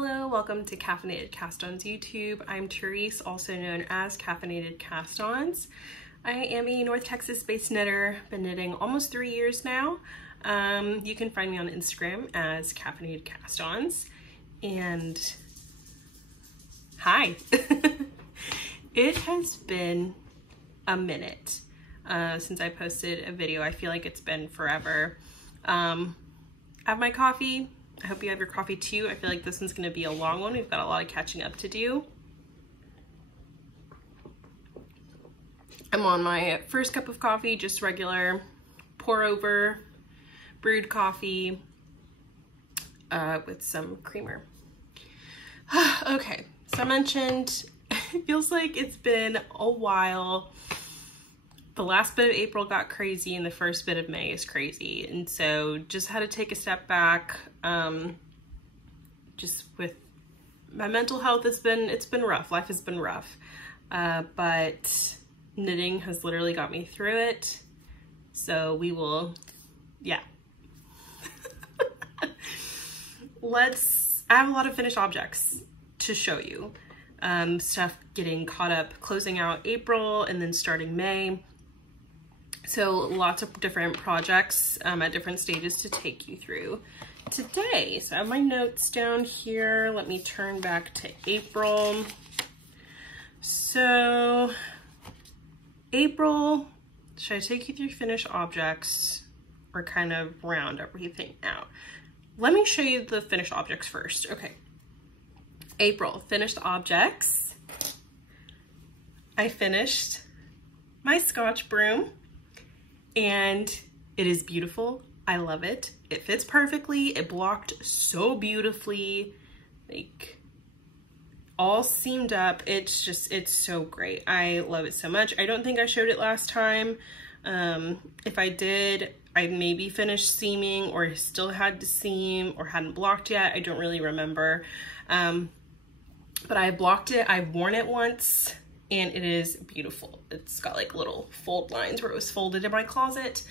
Hello, welcome to Caffeinated Cast-Ons YouTube. I'm Therese, also known as Caffeinated Cast-Ons. I am a North Texas-based knitter, been knitting almost 3 years now. You can find me on Instagram as Caffeinated Cast-Ons. And hi! It has been a minute since I posted a video. I feel like it's been forever. I have my coffee. I hope you have your coffee too. I feel like this one's gonna be a long one. We've got a lot of catching up to do. I'm on my first cup of coffee, just regular pour over brewed coffee with some creamer. Okay, so I mentioned it feels like it's been a while. The last bit of April got crazy and the first bit of May is crazy. And so just had to take a step back. Just with my mental health, it's been rough. Life has been rough. But knitting has literally got me through it. So we will, yeah. I have a lot of finished objects to show you. Stuff getting caught up, closing out April and then starting May. So lots of different projects at different stages to take you through today. So I have my notes down here. Let me turn back to April. So April, should I take you through finished objects or kind of round everything out? Let me show you the finished objects first. Okay. April, finished objects. I finished my Scotch broom. And it is beautiful. I love it. It fits perfectly. It blocked so beautifully, like all seamed up. It's so great. I love it so much. I don't think I showed it last time. If I did, I maybe finished seaming or still had to seam or hadn't blocked yet. I don't really remember. But I blocked it. I've worn it once. And it is beautiful. It's got like little fold lines where it was folded in my closet.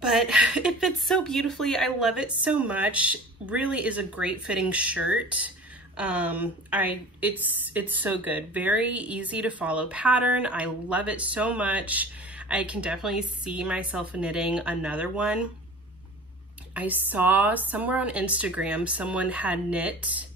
But it fits so beautifully. I love it so much. Really is a great fitting shirt. It's so good. Very easy to follow pattern. I love it so much. I can definitely see myself knitting another one. I saw somewhere on Instagram someone had knit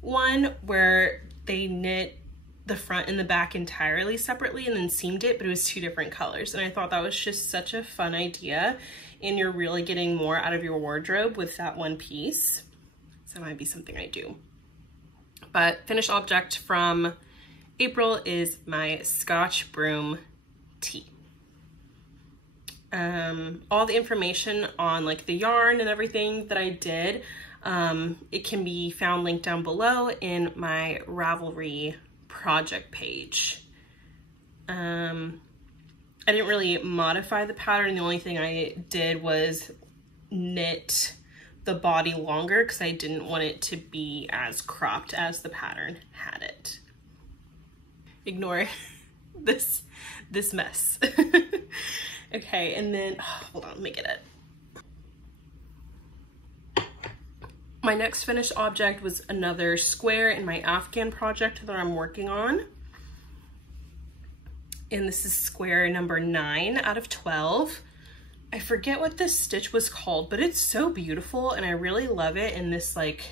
one where they knit the front and the back entirely separately and then seamed it, but it was 2 different colors. And I thought that was just such a fun idea. And you're really getting more out of your wardrobe with that one piece. So that might be something I do. But finished object from April is my Scotch broom tee. All the information on like the yarn and everything that I did, it can be found linked down below in my Ravelry project page. I didn't really modify the pattern. The only thing I did was knit the body longer because I didn't want it to be as cropped as the pattern had it. Ignore this mess. Okay, and then, hold on, let me get it. My next finished object was another square in my Afghan project that I'm working on. And this is square number 9 out of 12. I forget what this stitch was called, but it's so beautiful and I really love it in this like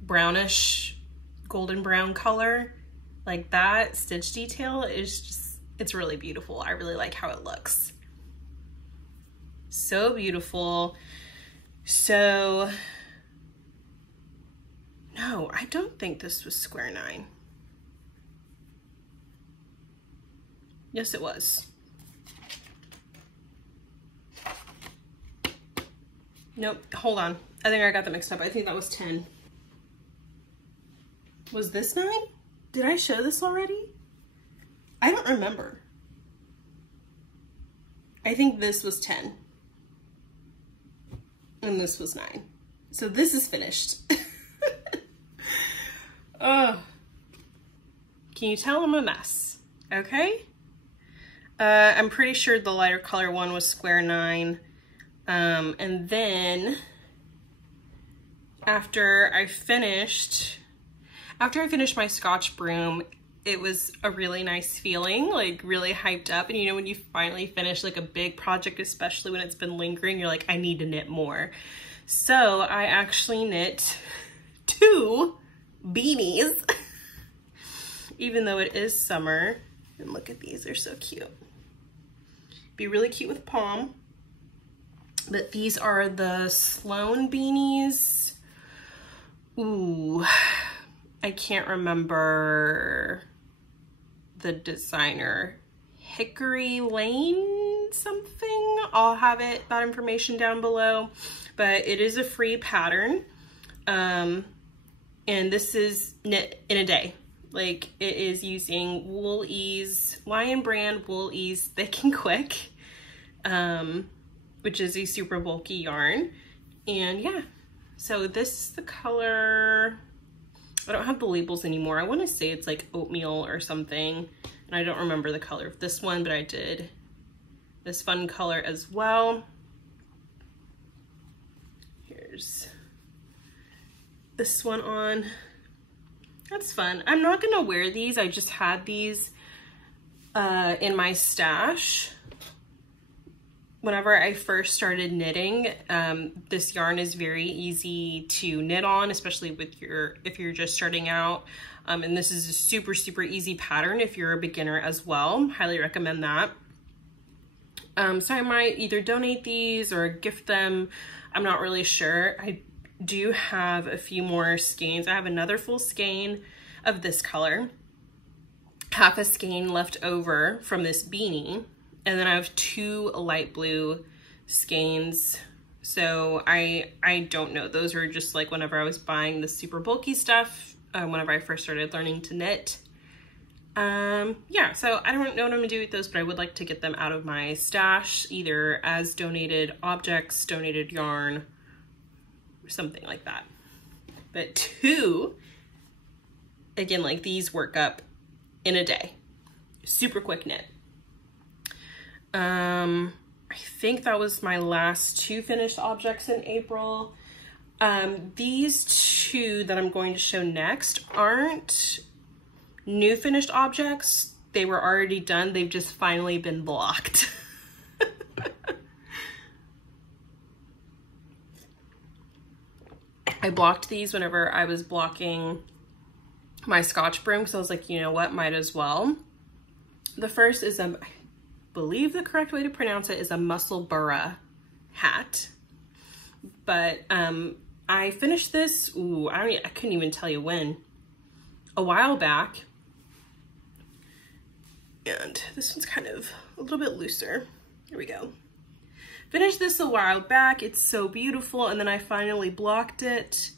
brownish, golden brown color. Like that stitch detail is just, it's really beautiful. I really like how it looks. So beautiful. So, no, I don't think this was square 9. Yes, it was. Nope, hold on. I think I got that mixed up. I think that was 10. Was this 9? Did I show this already? I don't remember. I think this was 10. And this was 9. So this is finished. Oh, can you tell I'm a mess? Okay. I'm pretty sure the lighter color one was square 9. And then after I finished my Scotch broom, it was a really nice feeling, like really hyped up. And you know, when you finally finish like a big project, especially when it's been lingering, you're like, I need to knit more. So I actually knit 2 beanies, even though it is summer. And look at these, they're so cute. Be really cute with palm. But these are the Sloan beanies. Ooh, I can't remember the designer. Hickory Lane something. I'll have that information down below. But it is a free pattern. And this is knit in a day. Like, it is using Wool Ease, Lion brand Wool Ease Thick and Quick, which is a super bulky yarn. And yeah, so this is the color. I don't have the labels anymore. I want to say it's like oatmeal or something. And I don't remember the color of this one, but I did this fun color as well. Here's this one on. That's fun. I'm not gonna wear these. I just had these in my stash whenever I first started knitting. This yarn is very easy to knit on, especially with if you're just starting out. And this is a super, super easy pattern if you're a beginner as well. Highly recommend that. So I might either donate these or gift them. I'm not really sure. I do have a few more skeins. I have another full skein of this color, half a skein left over from this beanie, and then I have 2 light blue skeins. So I don't know. Those are just like whenever I was buying the super bulky stuff, whenever I first started learning to knit. Yeah, so I don't know what I'm gonna do with those, but I would like to get them out of my stash, either as donated objects, donated yarn, something like that. But 2, again, like these work up in a day. Super quick knit. I think that was my last 2 finished objects in April. These 2 that I'm going to show next aren't new finished objects. They were already done. They've just finally been blocked. I blocked these whenever I was blocking my Scotch broom, because I was like, you know what, might as well. The first is I believe the correct way to pronounce it is a Musselburgh hat. But I finished this, I couldn't even tell you when, a while back. And this one's kind of a little bit looser. Here we go. Finished this a while back. It's so beautiful. And then I finally blocked it.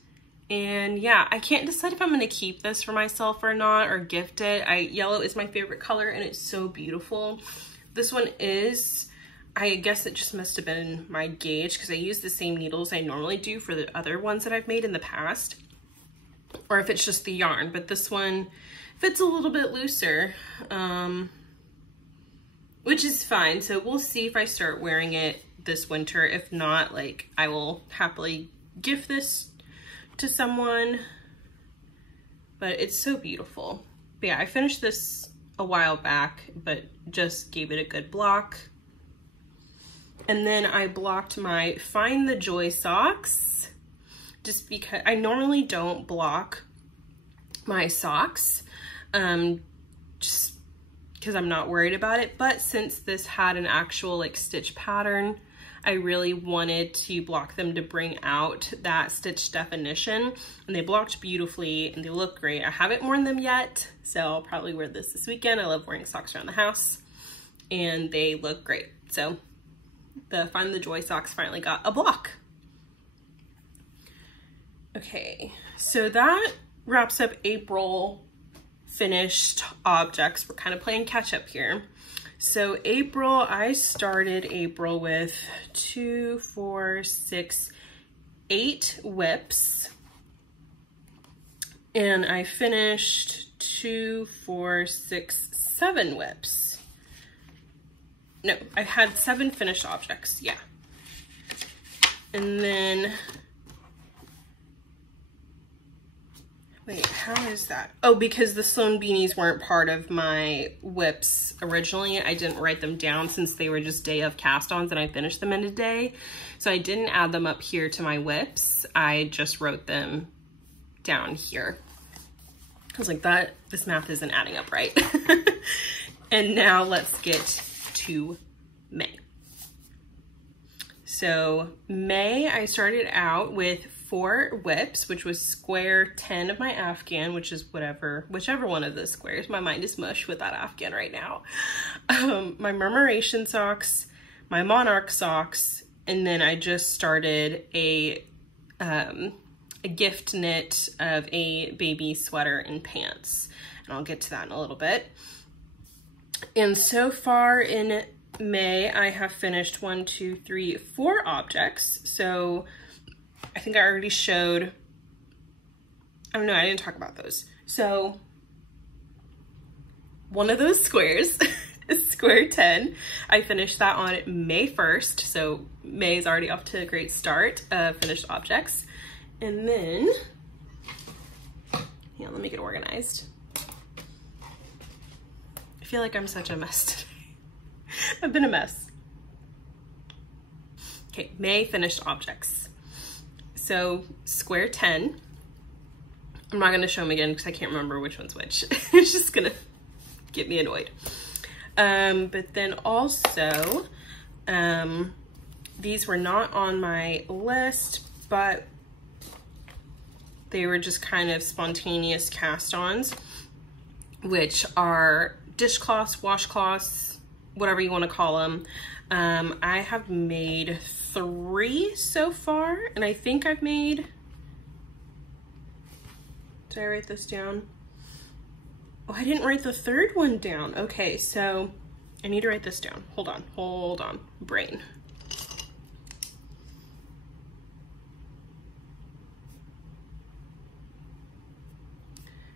And yeah, I can't decide if I'm going to keep this for myself or not, or gift it. Yellow is my favorite color and it's so beautiful. This one is, I guess it just must have been my gauge, because I use the same needles I normally do for the other ones that I've made in the past. Or if it's just the yarn, but this one fits a little bit looser, which is fine. So we'll see if I start wearing it this winter. If not, like, I will happily gift this to someone. But it's so beautiful. But yeah, I finished this a while back, but just gave it a good block. And then I blocked my Find the Joy socks, just because I normally don't block my socks, just because I'm not worried about it. But since this had an actual like stitch pattern, I really wanted to block them to bring out that stitch definition, and they blocked beautifully and they look great. I haven't worn them yet, so I'll probably wear this weekend. I love wearing socks around the house and they look great. So the Find the Joy socks finally got a block. Okay, so that wraps up April finished objects. We're kind of playing catch up here. So April, I started April with 2, 4, 6, 8 whips. And I finished 2, 4, 6, 7 whips. No, I had 7 finished objects, yeah. And then Wait, how is that? Oh, because the Sloan beanies weren't part of my whips originally. I didn't write them down since they were just day of cast-ons and I finished them in a day. So I didn't add them up here to my whips. I just wrote them down here. I was like, this math isn't adding up right. And now let's get to May. So May, I started out with 4 whips, which was square 10 of my Afghan, which is whichever one of those squares. My mind is mush with that Afghan right now. My Murmuration socks, my Monarch socks, and then I just started a gift knit of a baby sweater and pants. And I'll get to that in a little bit. And so far in May, I have finished 4 objects. So I think I already showed, I don't know, I didn't talk about those. So one of those squares is square 10. I finished that on May 1st. So May is already off to a great start of finished objects. And then, yeah, let me get organized. I feel like I'm such a mess today. I've been a mess. Okay, May finished objects. So square 10, I'm not gonna show them again because I can't remember which one's which. It's just gonna get me annoyed. But then also, these were not on my list, but they were just kind of spontaneous cast-ons, which are dishcloths, washcloths, whatever you want to call them. I have made 3 so far, and I think I've made, did I write this down? Oh, I didn't write the 3rd one down. Okay, so I need to write this down. Hold on, brain.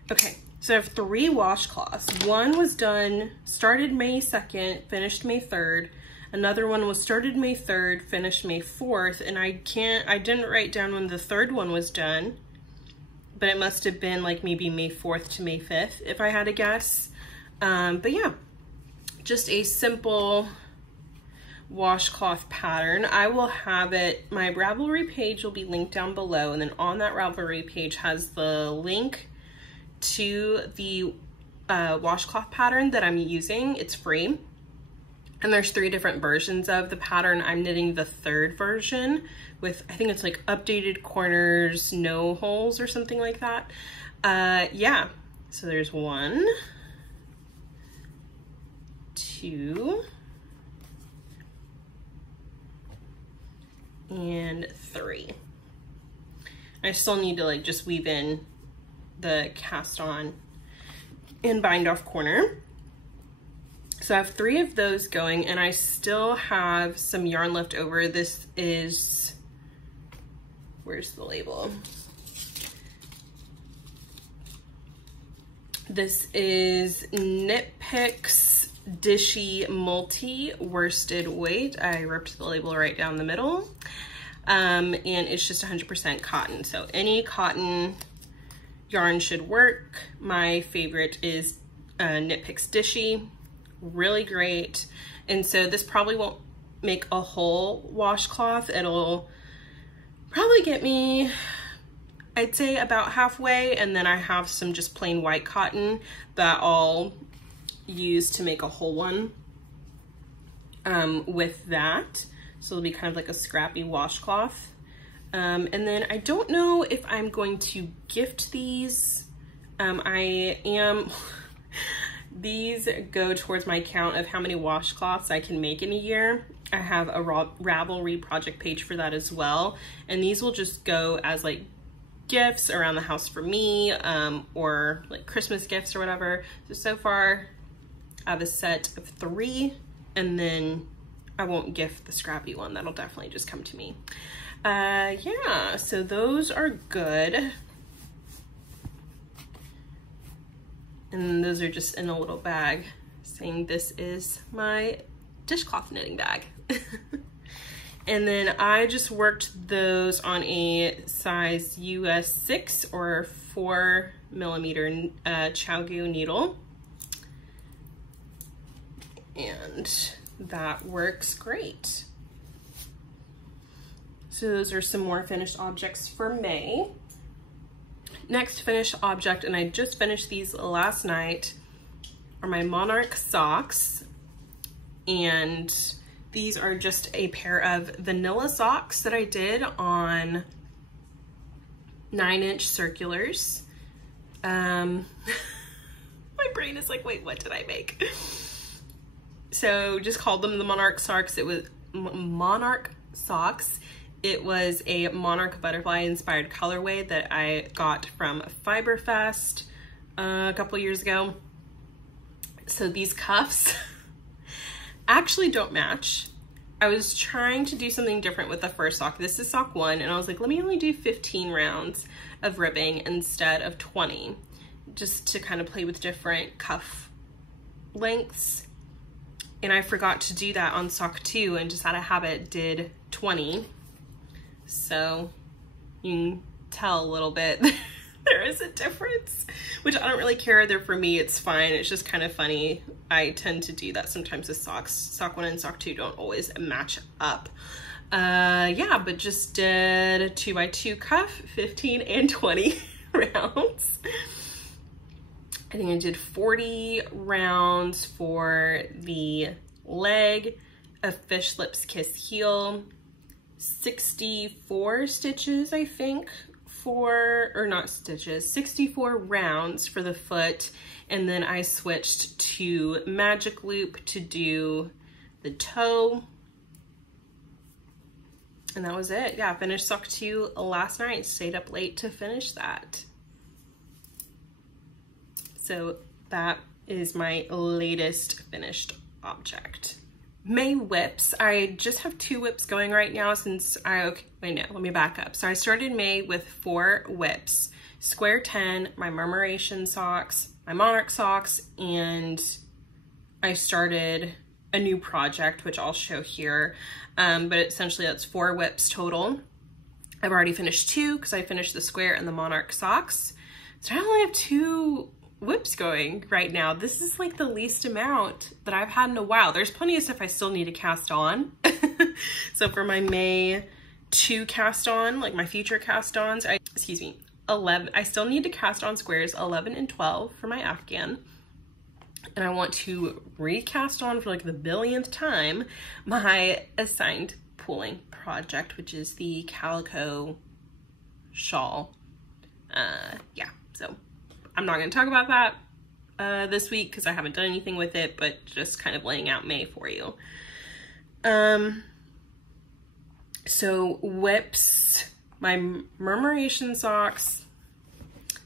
Okay, so I have 3 washcloths. One was done, started May 2nd, finished May 3rd. Another one was started May 3rd, finished May 4th, and I didn't write down when the 3rd one was done, but it must have been like maybe May 4th to May 5th, if I had to guess. But yeah, just a simple washcloth pattern. I will have it, my Ravelry page will be linked down below, and then on that Ravelry page has the link to the washcloth pattern that I'm using. It's free. And there's 3 different versions of the pattern. I'm knitting the 3rd version with, I think it's like updated corners, no holes or something like that. Yeah, so there's 1, 2, and 3. I still need to like just weave in the cast on and bind off corner. So I have 3 of those going, and I still have some yarn left over. This is, where's the label? This is Knit Picks Dishy Multi Worsted Weight. I ripped the label right down the middle. And it's just 100% cotton. So any cotton yarn should work. My favorite is Knit Picks Dishy. Really great. And so this probably won't make a whole washcloth. It'll probably get me, I'd say about halfway, and then I have some just plain white cotton that I'll use to make a whole one with that. So it'll be kind of like a scrappy washcloth. And then I don't know if I'm going to gift these. These go towards my count of how many washcloths I can make in a year. I have a Ravelry project page for that as well. And these will just go as like gifts around the house for me, or like Christmas gifts or whatever. So far I have a set of 3, and then I won't gift the scrappy one. That'll definitely just come to me. Yeah, so those are good. And those are just in a little bag saying this is my dishcloth knitting bag. And then I just worked those on a size US 6 or 4mm Chowgu needle. And that works great. So those are some more finished objects for May. Next finished object, and I just finished these last night, are my Monarch socks. And these are just a pair of vanilla socks that I did on 9-inch circulars. My brain is like, wait, what did I make? So just called them the Monarch socks. It was Monarch socks. It was a Monarch butterfly inspired colorway that I got from Fiberfest a couple years ago. So these cuffs actually don't match. I was trying to do something different with the first sock. This is sock 1, and I was like, let me only do 15 rounds of ribbing instead of 20, just to kind of play with different cuff lengths. And I forgot to do that on sock 2, and just out of habit did 20. So you can tell a little bit there is a difference, which I don't really care. There for me, it's fine. It's just kind of funny. I tend to do that sometimes with socks. Sock 1 and sock 2 don't always match up. Yeah, but just did a 2x2 cuff, 15 and 20 rounds. I think I did 40 rounds for the leg, a fish lips kiss heel, 64 stitches, I think, or not stitches, 64 rounds for the foot. And then I switched to magic loop to do the toe. And that was it. Yeah, I finished sock 2 last night, stayed up late to finish that. So that is my latest finished object. May whips. I just have 2 whips going right now since let me back up. So I started May with 4 whips, square 10, my Murmuration socks, my Monarch socks, and I started a new project, which I'll show here. But essentially that's 4 whips total. I've already finished 2 because I finished the square and the Monarch socks. So I only have 2 whips going right now. This is like the least amount that I've had in a while. There's plenty of stuff I still need to cast on. So for my May 2 cast on, like my future cast ons, 11, I still need to cast on squares 11 and 12 for my Afghan. And I want to recast on for like the billionth time my assigned pooling project, which is the calico shawl. Yeah, so I'm not going to talk about that this week because I haven't done anything with it, but just kind of laying out May for you. So whips, my Murmuration socks.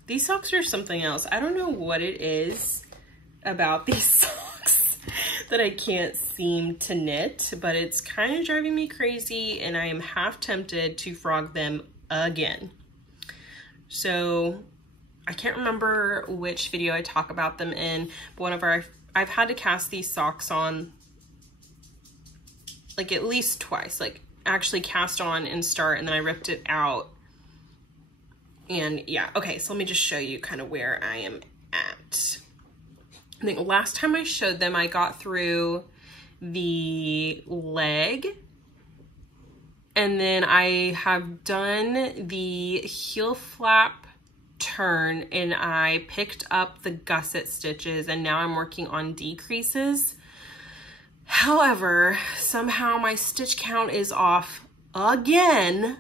These socks are something else. I don't know what it is about these socks that I can't seem to knit, but it's kind of driving me crazy, and I am half tempted to frog them again. So I can't remember which video I talk about them in, but whenever I've had to cast these socks on like at least twice, like actually cast on and start, and then I ripped it out. And yeah, okay, so let me just show you kind of where I am at. I think last time I showed them, I got through the leg, and then I have done the heel flap turn, and I picked up the gusset stitches, and now I'm working on decreases. However, somehow my stitch count is off again,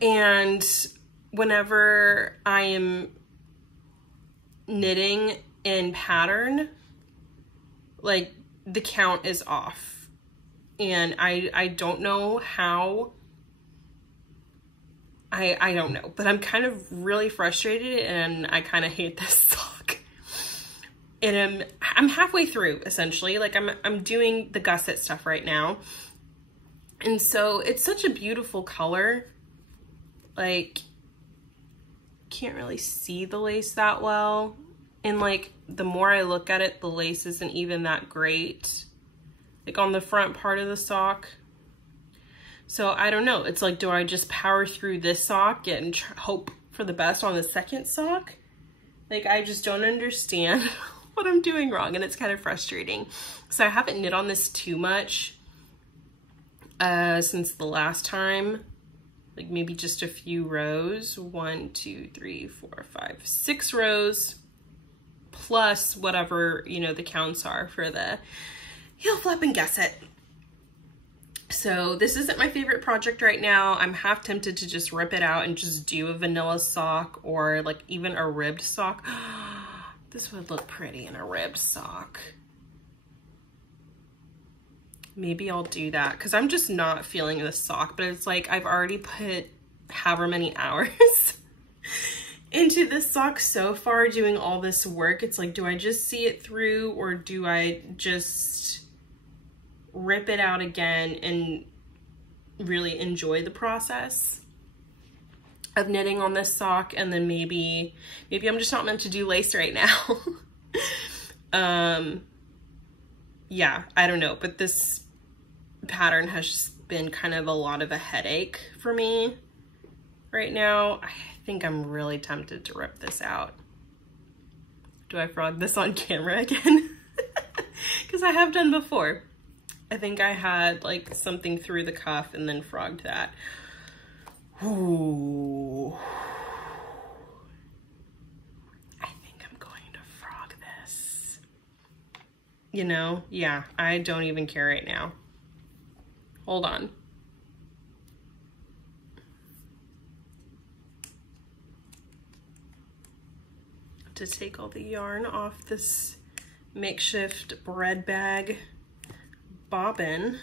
and whenever I am knitting in pattern, like the count is off, and I don't know how. I don't know, but I'm kind of really frustrated, and I kind of hate this sock. And I'm halfway through, essentially. Like I'm doing the gusset stuff right now, and so it's such a beautiful color. Like, can't really see the lace that well, and like the more I look at it, the lace isn't even that great. Like on the front part of the sock, So I don't know. It's like, do I just power through this sock and hope for the best on the second sock? Like, I just don't understand what I'm doing wrong, and it's kind of frustrating. So I haven't knit on this too much since the last time. Like maybe just a few rows. 1, 2, 3, 4, 5, 6 rows, plus whatever, you know, the counts are for the heel flap and gusset. So this isn't my favorite project right now. I'm half tempted to just rip it out and just do a vanilla sock or like even a ribbed sock. This would look pretty in a ribbed sock. Maybe I'll do that because I'm just not feeling the sock, but it's like I've already put however many hours into this sock so far doing all this work. It's like, do I just see it through or do I just rip it out again and really enjoy the process of knitting on this sock? And then maybe I'm just not meant to do lace right now. Yeah, I don't know, but this pattern has just been kind of a lot of a headache for me right now. I think I'm really tempted to rip this out. Do I frog this on camera again? Because I have done before. I think I had like something through the cuff and then frogged that. Ooh. I think I'm going to frog this. You know, yeah, I don't even care right now. Hold on. To take all the yarn off this makeshift bread bag bobbin.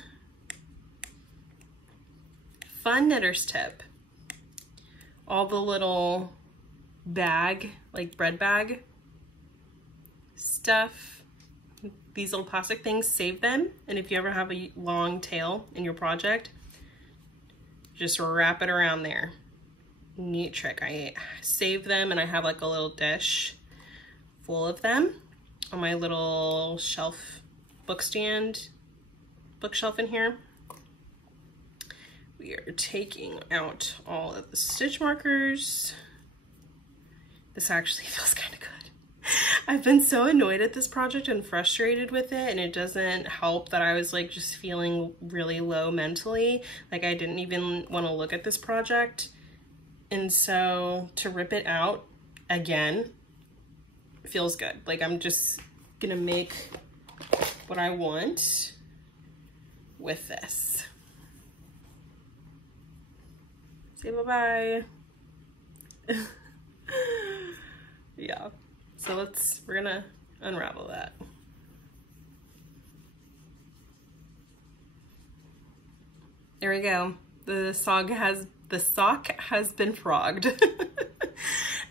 Fun knitter's tip. All the little bag, like bread bag stuff, these little plastic things, save them. And if you ever have a long tail in your project, just wrap it around there. Neat trick. I save them and I have like a little dish full of them on my little shelf bookshelf in here. We are taking out all of the stitch markers. This actually feels kind of good. I've been so annoyed at this project and frustrated with it, and it doesn't help that I was like just feeling really low mentally. Like I didn't even want to look at this project. And so to rip it out again feels good. Like I'm just gonna make what I want with this. Say bye-bye. Yeah. So we're gonna unravel that. There we go. The sock has been frogged.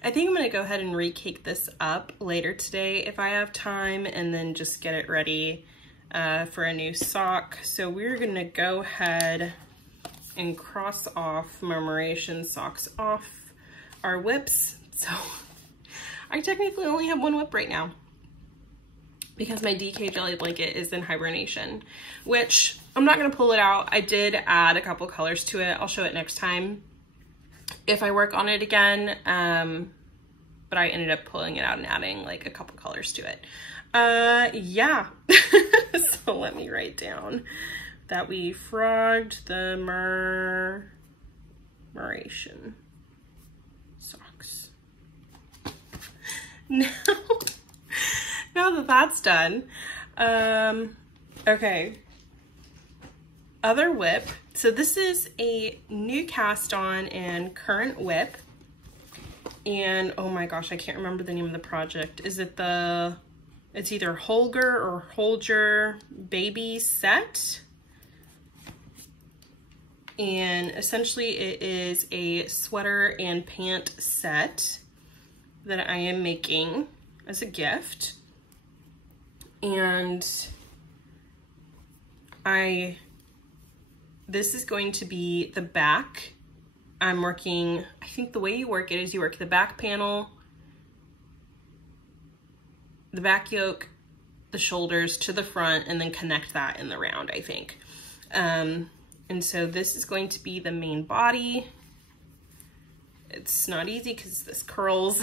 I think I'm gonna go ahead and recake this up later today if I have time, and then just get it ready for a new sock. So we're gonna go ahead and cross off Murmuration socks off our whips. So I technically only have one whip right now because my DK jelly blanket is in hibernation, which I'm not gonna pull it out. I did add a couple colors to it. I'll show it next time if I work on it again. But I ended up pulling it out and adding like a couple colors to it. Yeah. So let me write down that we frogged the Murmuration socks. Now that that's done, okay. Other whip. So this is a new cast on and current whip. And oh my gosh, I can't remember the name of the project. Is it it's either Holger or Holger Baby Set? And essentially it is a sweater and pant set that I am making as a gift. And this is going to be the back. I'm working, I think the way you work it is you work the back panel, the back yoke, the shoulders to the front, and then connect that in the round, I think. And so this is going to be the main body. It's not easy because this curls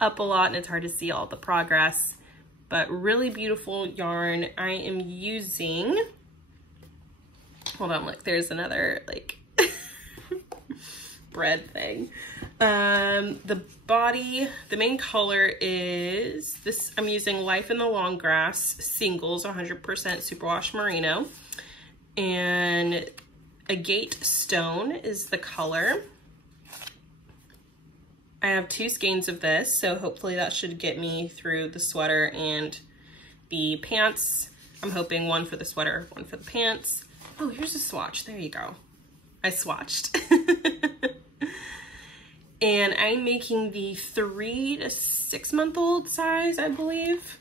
up a lot and it's hard to see all the progress, but really beautiful yarn. I am using, hold on, look, there's another like bread thing. The body, the main color is this. I'm using Life in the Long Grass Singles 100% Superwash Merino, and Agate Stone is the color. I have 2 skeins of this, so hopefully that should get me through the sweater and the pants. I'm hoping one for the sweater, one for the pants. Oh, here's a swatch. There you go. I swatched. And I'm making the 3 to 6 month old size, I believe.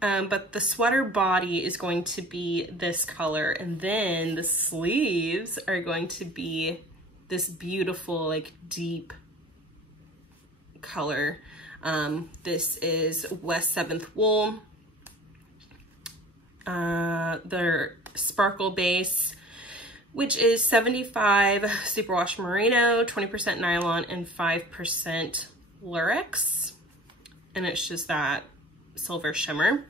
But the sweater body is going to be this color, and then the sleeves are going to be this beautiful, like, deep color. This is West 7th wool. Their sparkle base, which is 75 superwash merino, 20% nylon, and 5% lurex. And it's just that silver shimmer.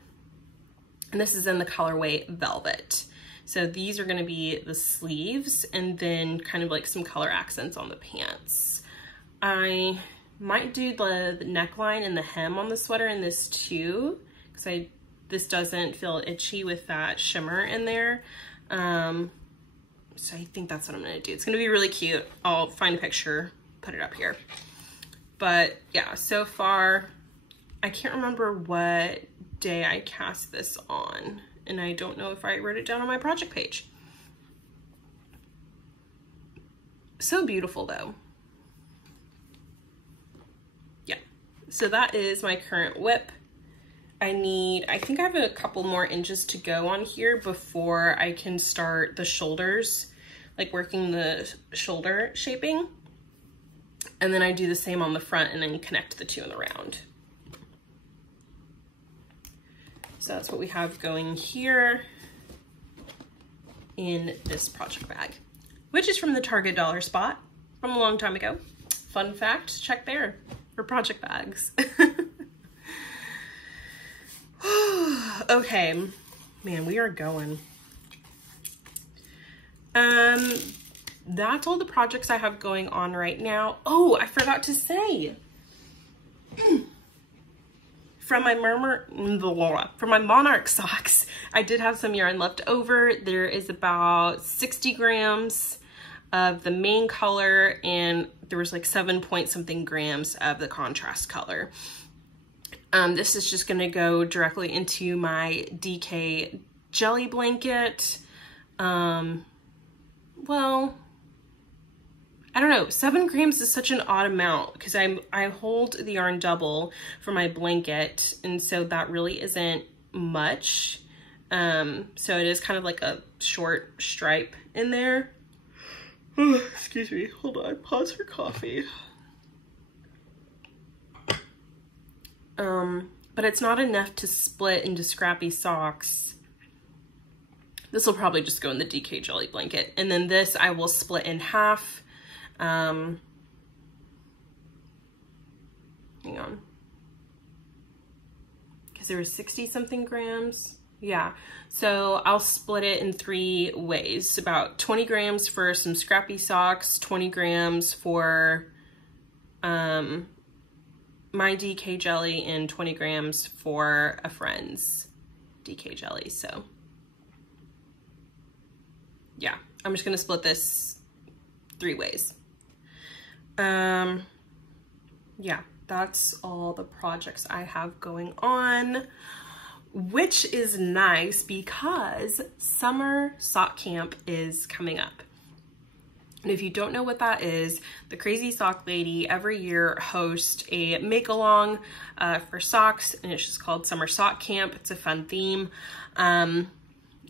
And this is in the colorway Velvet. So these are gonna be the sleeves, and then kind of like some color accents on the pants. I might do the neckline and the hem on the sweater in this too, because this doesn't feel itchy with that shimmer in there. So I think that's what I'm gonna do. It's gonna be really cute. I'll find a picture, put it up here. But yeah, so far, I can't remember what day I cast this on, and I don't know if I wrote it down on my project page. So beautiful though. Yeah, so that is my current whip. I think I have a couple more inches to go on here before I can start the shoulders, like working the shoulder shaping. And then I do the same on the front and then connect the two in the round. So that's what we have going here in this project bag, which is from the Target dollar spot from a long time ago. Fun fact, check there for project bags. Okay, man, we are going. That's all the projects I have going on right now. Oh, I forgot to say, from my Monarch socks, I did have some yarn left over. There is about 60 grams of the main color, and there was like 7 point something grams of the contrast color. This is just gonna go directly into my DK jelly blanket. Well, I don't know, 7 grams is such an odd amount because I hold the yarn double for my blanket, and so that really isn't much. So it is kind of like a short stripe in there. Oh, excuse me, hold on, pause for coffee. But it's not enough to split into scrappy socks. This will probably just go in the DK jelly blanket. And then this I will split in half. Hang on. Because there was 60 something grams. Yeah, so I'll split it in 3 ways. About 20 grams for some scrappy socks, 20 grams for my DK jelly, and 20 grams for a friend's DK jelly. So yeah, I'm just gonna split this 3 ways. Yeah, that's all the projects I have going on, which is nice because summer sock camp is coming up. And if you don't know what that is, the Crazy Sock Lady every year hosts a make-along for socks, and it's just called Summer Sock Camp. It's a fun theme.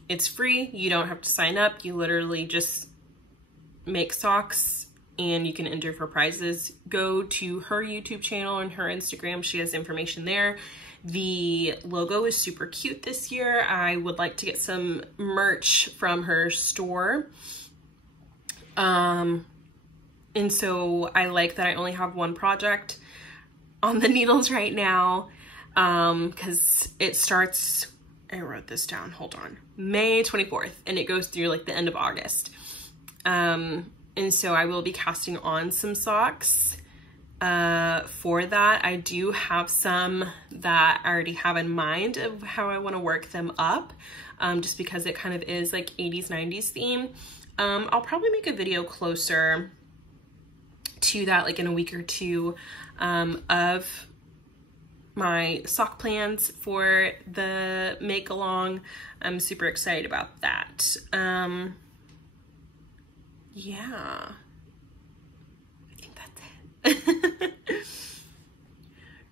It's free. You don't have to sign up. You literally just make socks, and you can enter for prizes. Go to her YouTube channel and her Instagram. She has information there. The logo is super cute this year. I would like to get some merch from her store. And so I like that I only have one project on the needles right now, because it starts, I wrote this down, hold on, May 24th, and it goes through like the end of August. And so I will be casting on some socks for that. I do have some that I already have in mind of how I want to work them up, just because it kind of is like 80s, 90s theme. I'll probably make a video closer to that, like in a week or two, of my sock plans for the make along. I'm super excited about that. Yeah, I think that's it.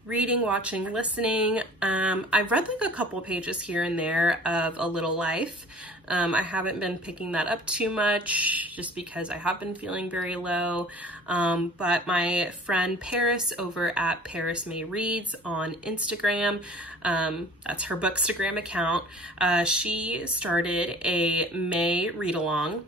Reading, watching, listening. I've read like a couple pages here and there of A Little Life. I haven't been picking that up too much just because I have been feeling very low. But my friend Paris over at Paris May Reads on Instagram, that's her Bookstagram account, she started a May read along,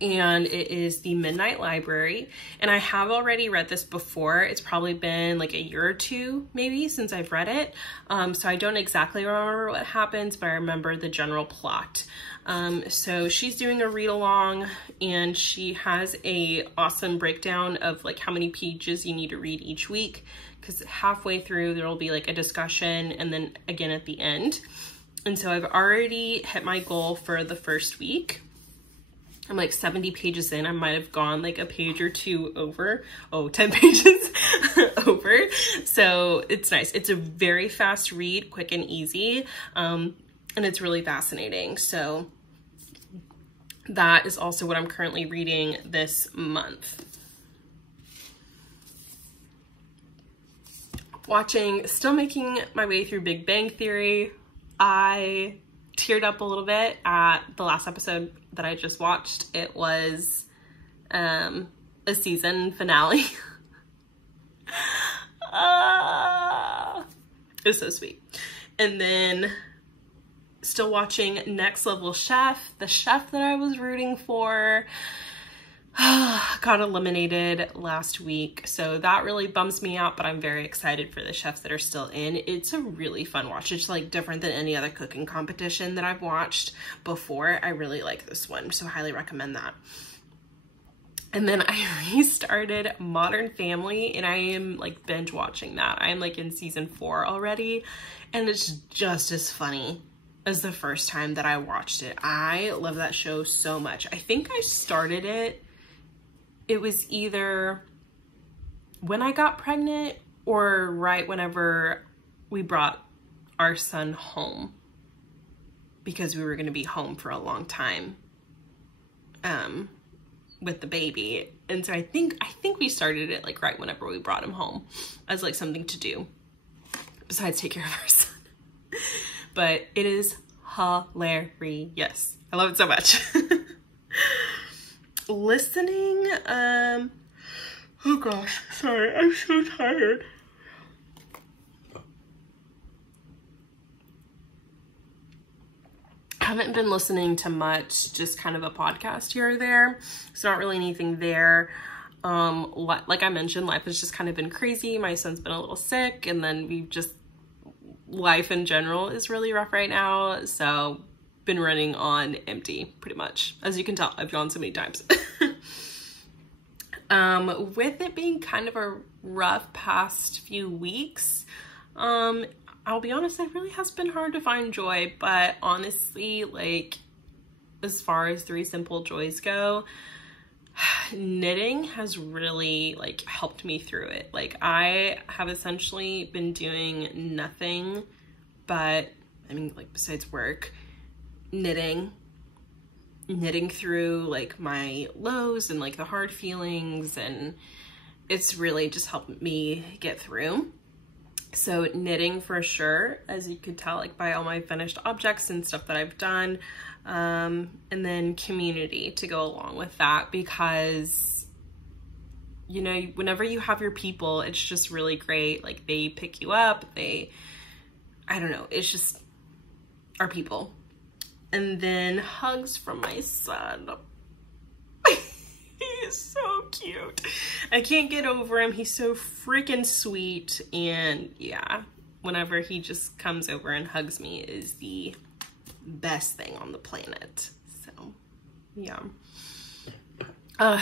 and it is The Midnight Library. And I have already read this before. It's probably been like a year or two maybe since I've read it. So I don't exactly remember what happens, but I remember the general plot. So she's doing a read along, and she has a awesome breakdown of like how many pages you need to read each week, because halfway through there will be like a discussion, and then again at the end. And so I've already hit my goal for the first week. I'm like 70 pages in. I might have gone like a page or two over. Oh, 10 pages over. So it's nice. It's a very fast read, quick and easy. And it's really fascinating. So that is also what I'm currently reading this month. Still making my way through Big Bang Theory. I teared up a little bit at the last episode that I just watched. It was a season finale. It was so sweet. And then still watching Next Level Chef, the chef that I was rooting for. Got eliminated last week, so that really bums me out, but I'm very excited for the chefs that are still in. It's a really fun watch. It's like different than any other cooking competition that I've watched before. I really like this one, so highly recommend that. And then I restarted Modern Family, and I am like binge watching that. I am like in season 4 already, and it's just as funny as the first time that I watched it. I love that show so much. I think I started it, it was either when I got pregnant or right whenever we brought our son home, because we were going to be home for a long time with the baby. And so I think we started it like right whenever we brought him home as like something to do besides take care of our son. But it is hilarious. I love it so much. Listening, oh gosh, sorry, I'm so tired. I haven't been listening to much, just kind of a podcast here or there. It's not really anything there. Like I mentioned, life has just kind of been crazy. My son's been a little sick, and then life in general is really rough right now. So been running on empty pretty much. As you can tell, I've gone so many times. With it being kind of a rough past few weeks, I'll be honest, it really has been hard to find joy, but honestly, like, as far as 3 simple joys go, knitting has really like helped me through it. Like, I have essentially been doing nothing but, I mean, like, besides work, knitting through like my lows and like the hard feelings, and it's really just helped me get through. So knitting for sure, as you could tell, like by all my finished objects and stuff that I've done, and then community to go along with that, because you know, whenever you have your people, it's just really great. Like, they pick you up, I don't know, it's just our people. And then hugs from my son. is so cute. I can't get over him. He's so freaking sweet. And yeah, whenever he just comes over and hugs me is the best thing on the planet. So yeah.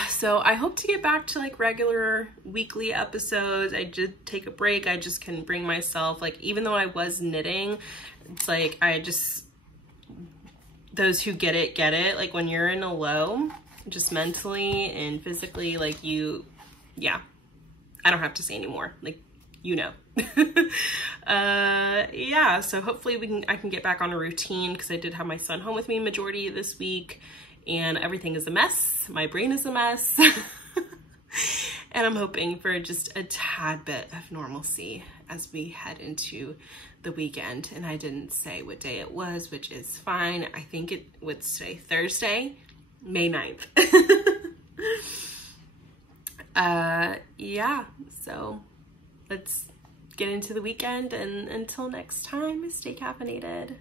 So I hope to get back to like regular weekly episodes. I did take a break. I just couldn't bring myself, like, even though I was knitting, it's like, those who get it. Like when you're in a low, just mentally and physically, like yeah, I don't have to say anymore. Like, you know. Yeah, so hopefully I can get back on a routine, because I did have my son home with me majority of this week and everything is a mess. My brain is a mess. And I'm hoping for just a tad bit of normalcy as we head into the weekend. And I didn't say what day it was, which is fine. I think it would say Thursday, May 9th. Yeah, so let's get into the weekend, and until next time, stay caffeinated.